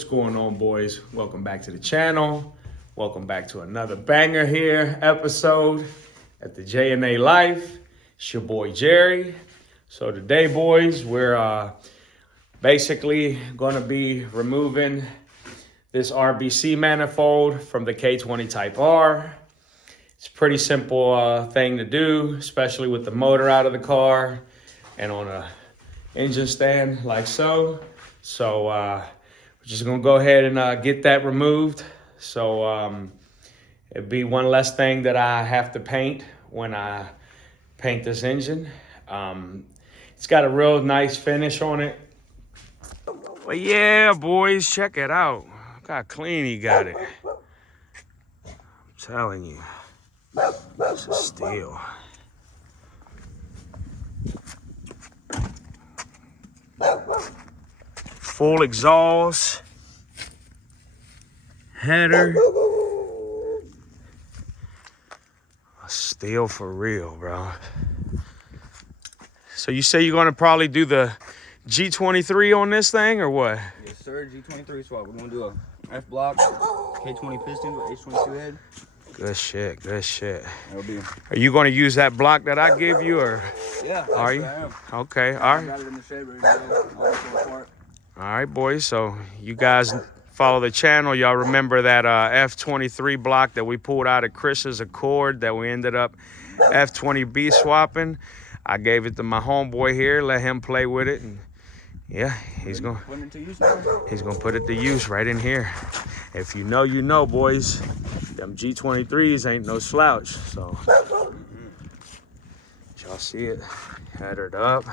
What's going on, boys? Welcome back to the channel. Welcome back to another banger here episode at the J&A Life. It's your boy Jerry. So today, boys, we're basically going to be removing this RBC manifold from the K20 Type R. It's a pretty simple thing to do, especially with the motor out of the car and on a engine stand like so. So we're just gonna go ahead and get that removed. So it'd be one less thing that I have to paint when I paint this engine. It's got a real nice finish on it. But yeah, boys, check it out. Look how clean he got it. I'm telling you, it's a steal. Full exhaust, header, a steal for real, bro. So you say you're gonna probably do the G23 on this thing, or what? Yes, sir. G23 swap. We're gonna do a F block, K20 piston with H22 head. Good shit, good shit. That'll be. Are you gonna use that block that I give you, or? Yeah. Are you? I am. Okay, all I right. got it in the shed ready to go. All apart. All right, boys. So you guys follow the channel. Y'all remember that F23 block that we pulled out of Chris's Accord that we ended up F20B swapping. I gave it to my homeboy here, let him play with it, and yeah, he's gonna put it to use right in here. If you know, you know, boys. Them G23s ain't no slouch. So y'all see it, headered up.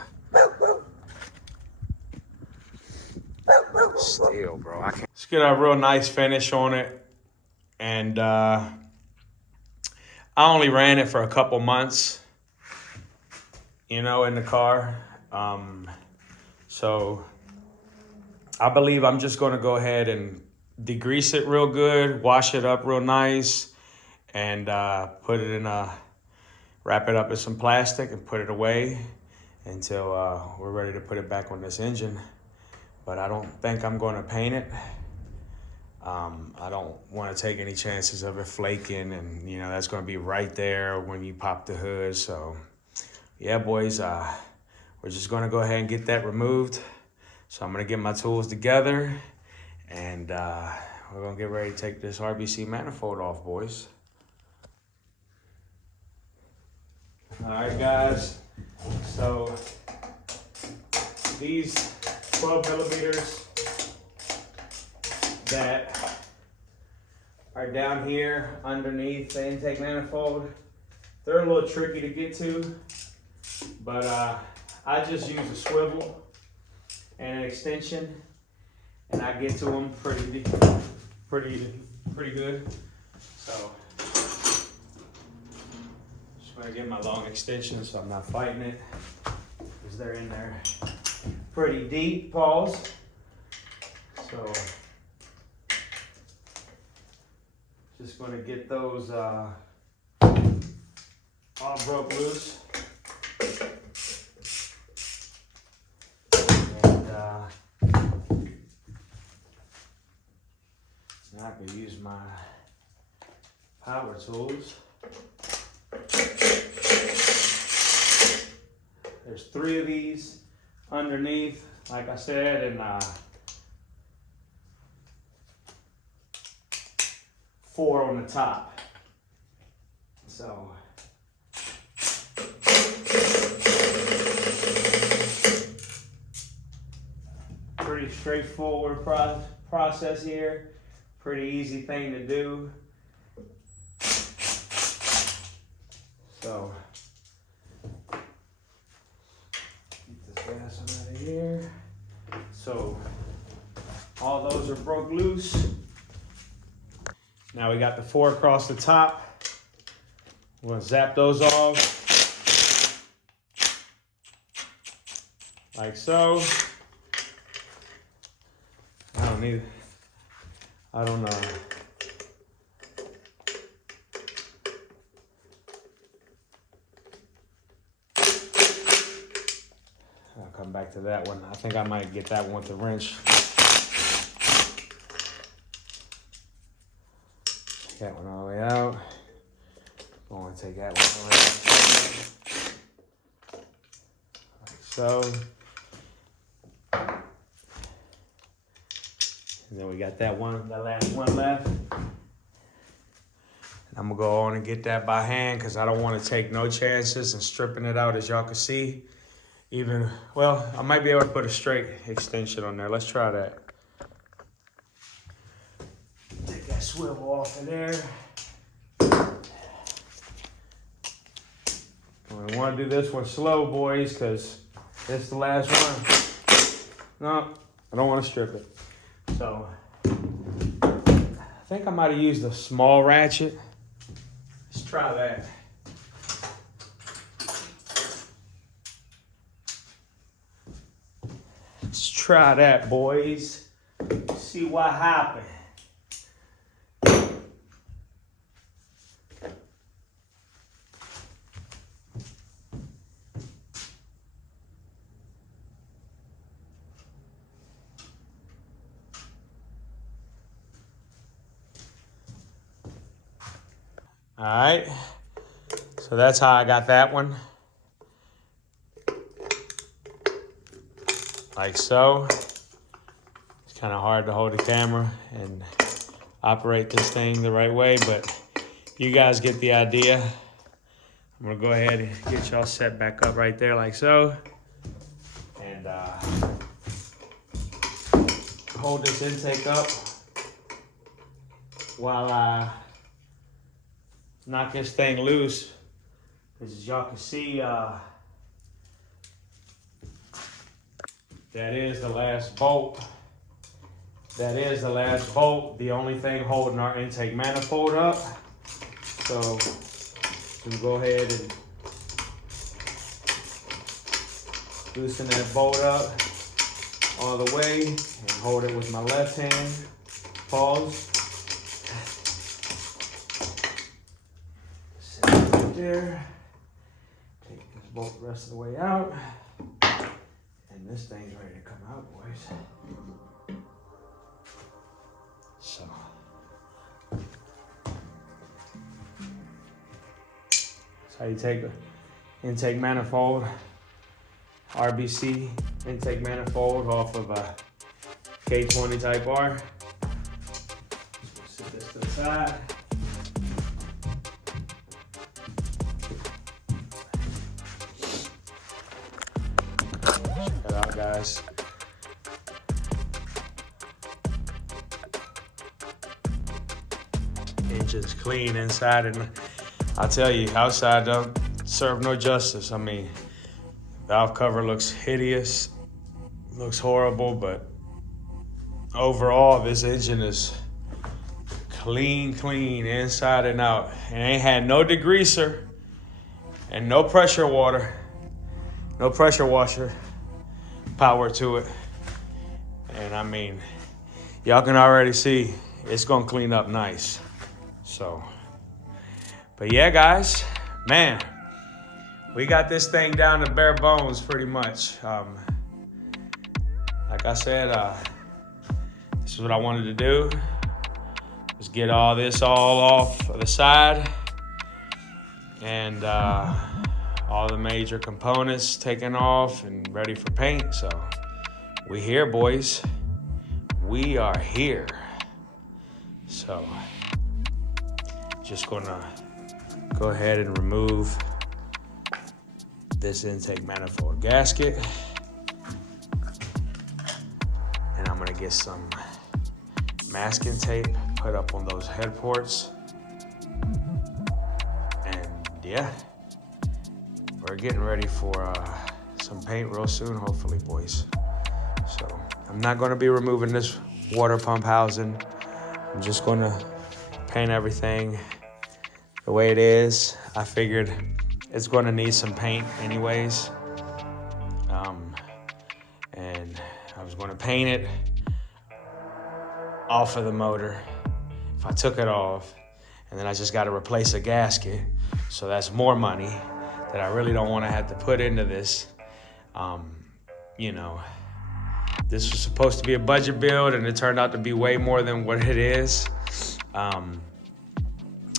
Still, bro, I can't. Let's get a real nice finish on it. And I only ran it for a couple months, you know, in the car. So I believe I'm just gonna go ahead and degrease it real good, wash it up real nice, and put it in wrap it up in some plastic and put it away until we're ready to put it back on this engine. But I don't think I'm going to paint it. I don't want to take any chances of it flaking, and you know that's going to be right there when you pop the hood. So yeah, boys, we're just going to go ahead and get that removed. So I'm going to get my tools together, and we're going to get ready to take this RBC manifold off, boys. All right, guys. So these 12 millimeters that are down here underneath the intake manifold, they're a little tricky to get to, but I just use a swivel and an extension, and I get to them pretty good. So just gonna get my long extension so I'm not fighting it, because they're in there pretty deep, pause. So just gonna get those all broke loose. And now I can use my power tools. There's 3 of these underneath, like I said, and 4 on the top. So pretty straightforward process here. Pretty easy thing to do. So get this gas out of here. So all those are broke loose. Now we got the 4 across the top. We're gonna zap those off like so. I don't know. I'll come back to that one. I think I might get that one with the wrench. That one all the way out. Going to take that one all the way out. Like so. And then we got that last one left. I'm gonna go on and get that by hand because I don't want to take no chances and stripping it out, as y'all can see. Well, I might be able to put a straight extension on there. Let's try that. Take that swivel off of there. I want to do this one slow, boys, because this is the last one. No, I don't want to strip it. So, I think I might have used a small ratchet. Let's try that. Let's try that, boys. See what happened. All right, so that's how I got that one. Like so. It's kind of hard to hold the camera and operate this thing the right way, but you guys get the idea. I'm gonna go ahead and get y'all set back up right there like so. And hold this intake up while I knock this thing loose, because as y'all can see, that is the last bolt. That is the last bolt, the only thing holding our intake manifold up. So we'll go ahead and loosen that bolt up all the way and hold it with my left hand. Pause. There. Take this bolt the rest of the way out. And this thing's ready to come out, boys. So. That's how you take an intake manifold, RBC intake manifold off of a K20 Type R. Just set this to the side. Check it out, guys. Engine's clean inside, and I'll tell you, outside don't serve no justice. I mean, valve cover looks hideous, looks horrible, but overall, this engine is clean inside and out. It ain't had no degreaser and no pressure water, no pressure washer power to it. And I mean, y'all can already see it's gonna clean up nice. So, but yeah, guys, man, we got this thing down to bare bones pretty much. Like I said, this is what I wanted to do, was get all this all off of the side and all the major components taken off and ready for paint. So we here, boys. We are here. So just gonna go ahead and remove this intake manifold gasket. And I'm gonna get some masking tape put up on those head ports. And yeah, we're getting ready for some paint real soon, hopefully, boys. So I'm not gonna be removing this water pump housing. I'm just gonna paint everything the way it is. I figured it's gonna need some paint anyways. And I was gonna paint it off of the motor. If I took it off, and then I just gotta replace a gasket. So that's more money that I really don't wanna have to put into this. You know, this was supposed to be a budget build, and it turned out to be way more than what it is.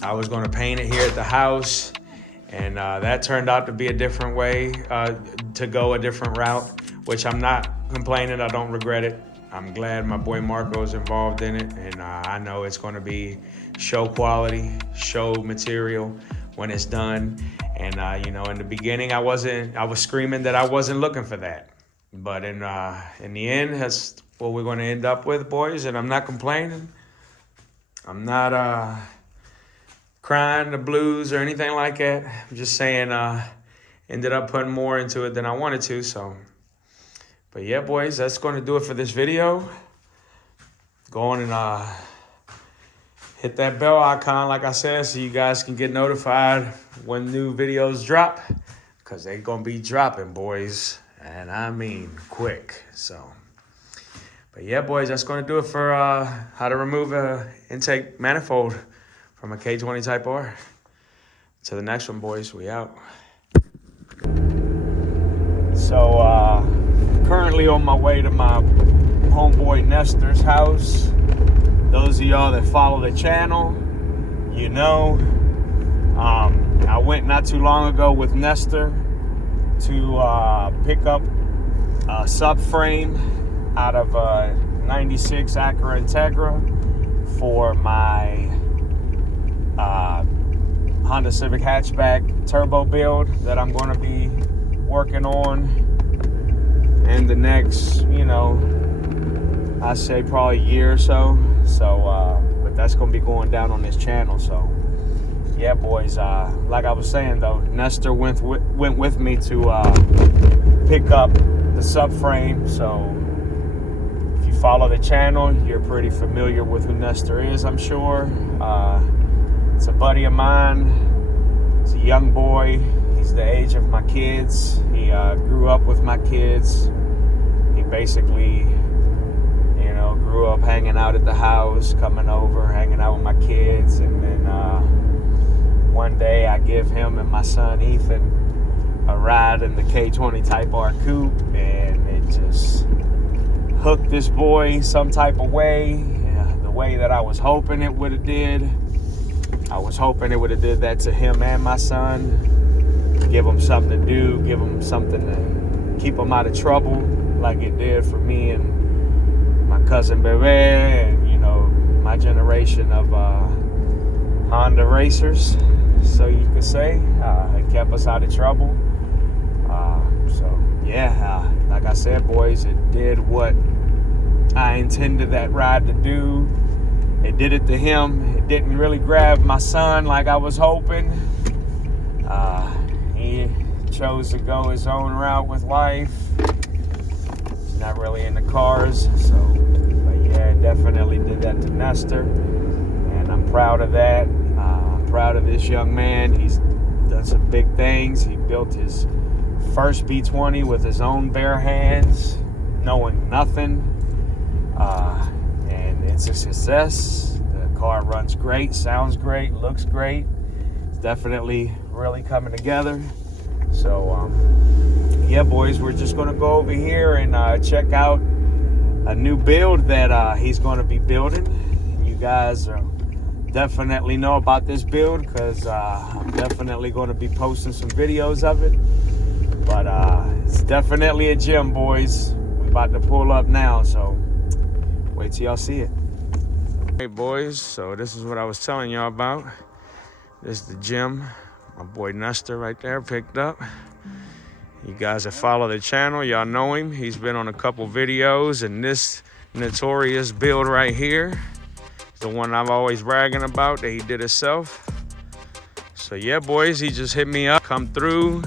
I was gonna paint it here at the house, and that turned out to be a different way, to go a different route, which I'm not complaining. I don't regret it. I'm glad my boy Marco is involved in it, and I know it's gonna be show quality, show material when it's done. And you know, in the beginning, I was screaming that I wasn't looking for that. But in the end, that's what we're gonna end up with, boys, and I'm not complaining. I'm not crying the blues or anything like that. I'm just saying ended up putting more into it than I wanted to. So, but yeah, boys, that's going to do it for this video. Go on and hit that bell icon, like I said, so you guys can get notified when new videos drop, because they're going to be dropping, boys, and I mean quick. So, but yeah, boys, that's going to do it for how to remove a intake manifold from a K20 Type R. To the next one, boys. We out. So, currently on my way to my homeboy Nestor's house. Those of y'all that follow the channel, you know, I went not too long ago with Nestor to pick up a subframe out of a 96 Acura Integra for my Honda Civic hatchback turbo build that I'm going to be working on in the next, you know, I say probably a year or so. So, but that's going to be going down on this channel. So, yeah, boys, like I was saying, though, Nestor went with me to pick up the subframe. So, if you follow the channel, you're pretty familiar with who Nestor is, I'm sure. It's a buddy of mine. He's a young boy. He's the age of my kids. He grew up with my kids. He basically, you know, grew up hanging out at the house, coming over, hanging out with my kids. And then one day I give him and my son Ethan a ride in the K20 Type R coupe, and it just hooked this boy some type of way, the way that I was hoping it would have did. I was hoping it would have did that to him and my son. Give him something to do, give him something to keep him out of trouble, like it did for me and my cousin Bebe, and, you know, my generation of Honda racers, so you could say. It kept us out of trouble. So yeah, like I said, boys, it did what I intended that ride to do. It did it to him. It didn't really grab my son like I was hoping. He chose to go his own route with life. He's not really into cars. So, but yeah, it definitely did that to Nestor. And I'm proud of that. I'm proud of this young man. He's done some big things. He built his first B20 with his own bare hands, knowing nothing. And it's a success. The car runs great, sounds great, looks great. It's definitely really coming together. So, yeah, boys, we're just going to go over here and check out a new build that he's going to be building. You guys definitely know about this build, because I'm definitely going to be posting some videos of it. But it's definitely a gym, boys. We're about to pull up now, so wait till y'all see it. Hey, boys, so this is what I was telling y'all about. This is the gym my boy Nestor right there picked up. You guys that follow the channel, y'all know him. He's been on a couple videos, and this notorious build right here is the one I'm always bragging about that he did himself. So yeah, boys, he just hit me up, come through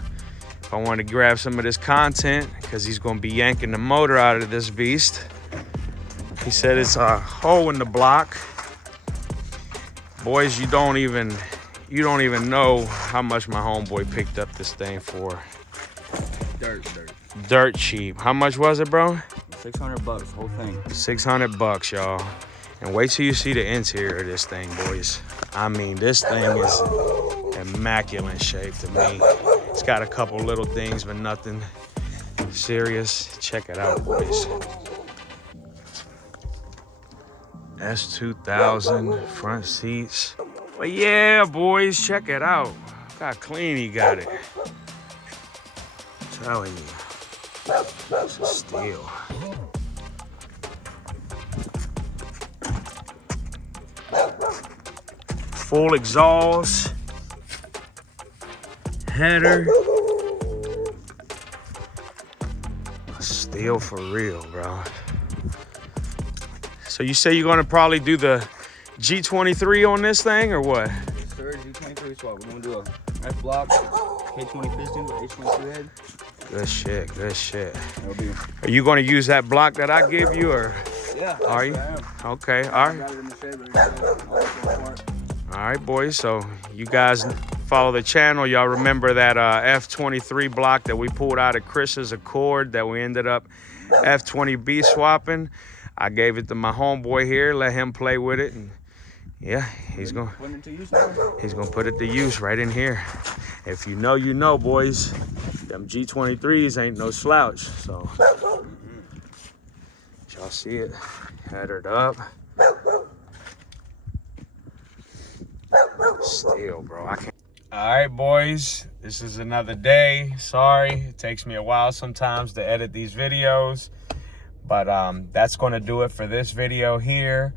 if I want to grab some of this content, because he's going to be yanking the motor out of this beast. He said it's a hole in the block. Boys, you don't even know how much my homeboy picked up this thing for. Dirt cheap. How much was it, bro? $600, whole thing. $600, y'all. And wait till you see the interior of this thing, boys. I mean, this thing is immaculate shape to me. It's got a couple little things, but nothing serious. Check it out, boys. S2000 front seats. But yeah, boys, check it out. Look how clean he got it. I'm telling you, it's a steal. Full exhaust, header. A steal for real, bro. So you say you're gonna probably do the G23 on this thing, or what? Yes, sir. G23 swap. We're gonna do a F block, K20 piston with H22 head. Good shit, good shit. That'll be. Are you gonna use that block that I give you, or? Yeah. Are you? I am. Okay, all I right. got it in the shed, but it's all smart. All right, boys, so you guys follow the channel. Y'all remember that F23 block that we pulled out of Chris's Accord that we ended up F20B swapping. I gave it to my homeboy here, let him play with it, and yeah, he's gonna Put it to use now. he's gonna put it to use right in here. If you know, you know, boys. Them G23s ain't no slouch, so y'all see it, headered up. Still, bro, I can't. All right, boys, this is another day. Sorry, it takes me a while sometimes to edit these videos, but that's going to do it for this video here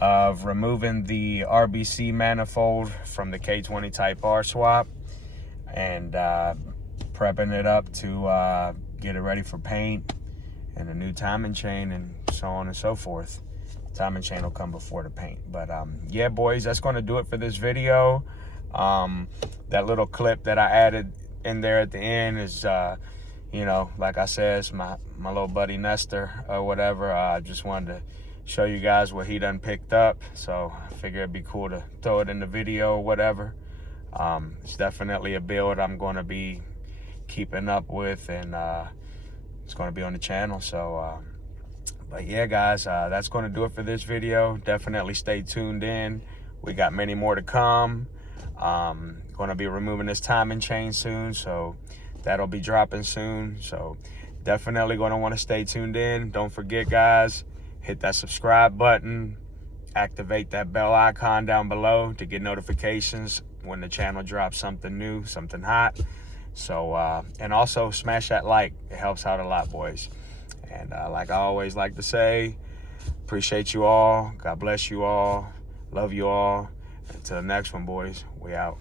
of removing the RBC manifold from the K20 Type R swap and prepping it up to get it ready for paint and a new timing chain and so on and so forth. Timing chain will come before the paint. But yeah, boys, that's going to do it for this video. That little clip that I added in there at the end is, you know, like I said, it's my little buddy Nestor or whatever. I just wanted to show you guys what he done picked up. So I figured it'd be cool to throw it in the video or whatever. It's definitely a build I'm going to be keeping up with, and it's going to be on the channel. So but yeah, guys, that's going to do it for this video. Definitely stay tuned in. We got many more to come. Going to be removing this timing chain soon, so that'll be dropping soon. So definitely going to want to stay tuned in. Don't forget, guys, hit that subscribe button, activate that bell icon down below to get notifications when the channel drops something new, something hot. So and also smash that like. It helps out a lot, boys. And like I always like to say, appreciate you all. God bless you all. Love you all. Until the next one, boys, we out.